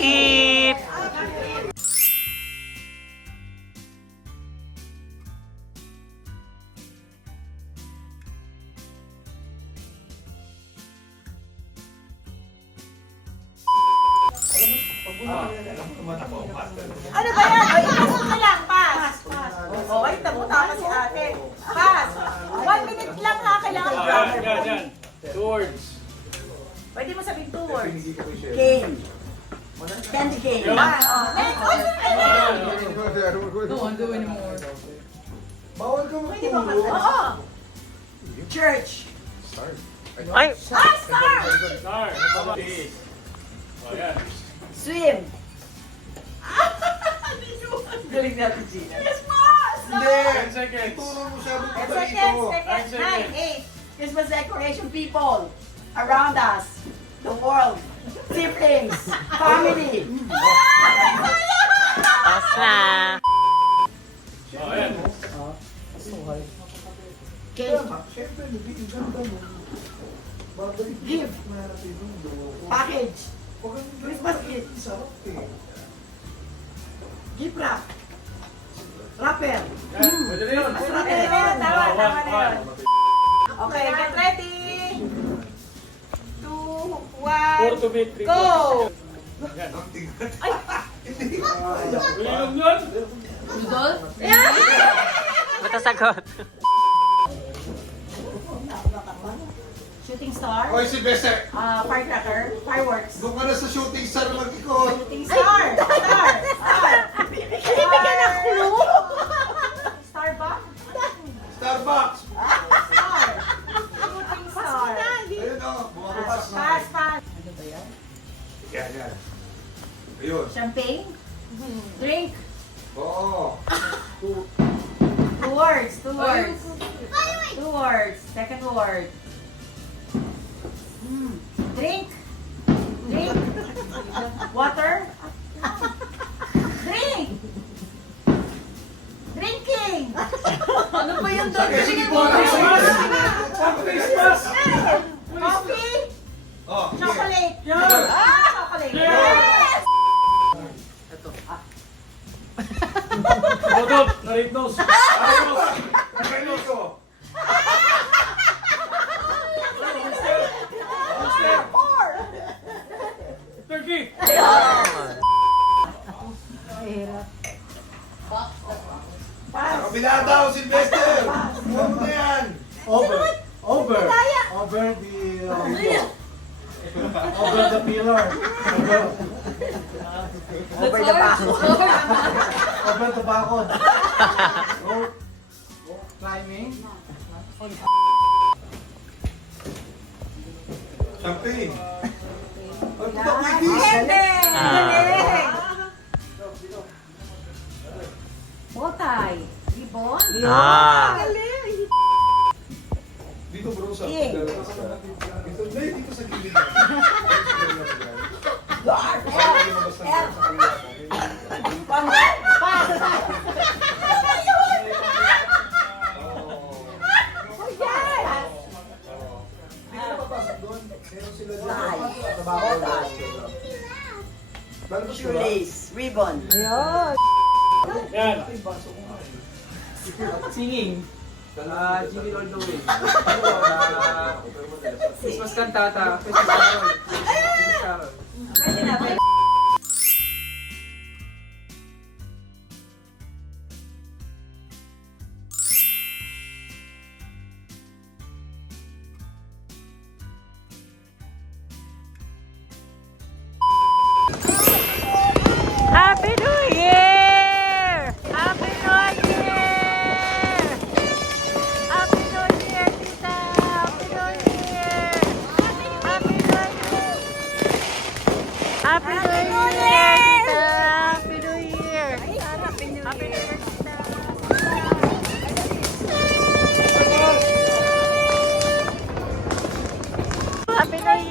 hip! Ano ba yan? Ay, ipasok na lang. Pass. O, ay, tama si ate. Pass. 1 minute lang ha. Kailangan grammar po. Two words. Pwede mo sabihin 2 words. Game. Candy game. Next. Don't do anymore. Bawal ka Pwede ba magturo. Oo. Church. Ay! Star. Star. Oh, yan. Swim. Galing natin, Gina. Yes, boss! Hindi. 10 seconds. Turo mo siya ng 10 paborito. seconds. 9, 8. Christmas decoration people around us. The world. Siblings. Family. Tapos na! Oh, yan. Siyempre, nagiging ganda mo. Babalik Gift. natin yung loko. Package. Huwag kang Christmas gift. Sarap eh. Gift wrap. Wrapper. Yan. Pwede na yun. Tama na yun. Okay, get ready. 2, 4 to 1, beat. 3 go! Yan. Ay! William yun. Rudolph? Ba't ang sagot? Shooting star. Hoy, si Bese. Firecracker. Fireworks. Doon ka na sa shooting star mag-ikot. Shooting star. Star. Bibigyan ng clue. Star ba? Starbucks. Star. Shooting star. Ayun o. Bumakas na. Pass. Ano ba yan? Yan. Ayun. Champagne. Drink. Oo. 2 words. 2 words. 2 words. Second word. Drink. Drink. Water. Drink. Drinking. Ano ba yung Sige po. Coffee. Oh, Chocolate. Yan. Chocolate. Yes. Hold up. Narit nose. Ganito. Turkey. Kabila daw, Sylvester. Ano na yan? Over the over the pillar. Over the back. Over the bakod. Rope climbing. Champagne. Ay, puta ko Galing. itis. Galing. Botay. Ribbon. Ah. Galing. Dito bro sa King. Dito, dito sa gilid. Guard. Dito papasok doon. Meron sila doon. Fly. Trabaho. Lalo sila. Shoelace. Ribbon. Yan. Singing. Jimmy All the Way. Christmas cantata. Christmas carol. Christmas carol. Pwede na. Pwede. Happy New Year! Happy New Year! Happy New Year, tita! Happy New Year! Happy New Year! Happy New Year, tita! Happy New Year! Happy New Year, tita! Happy New Year!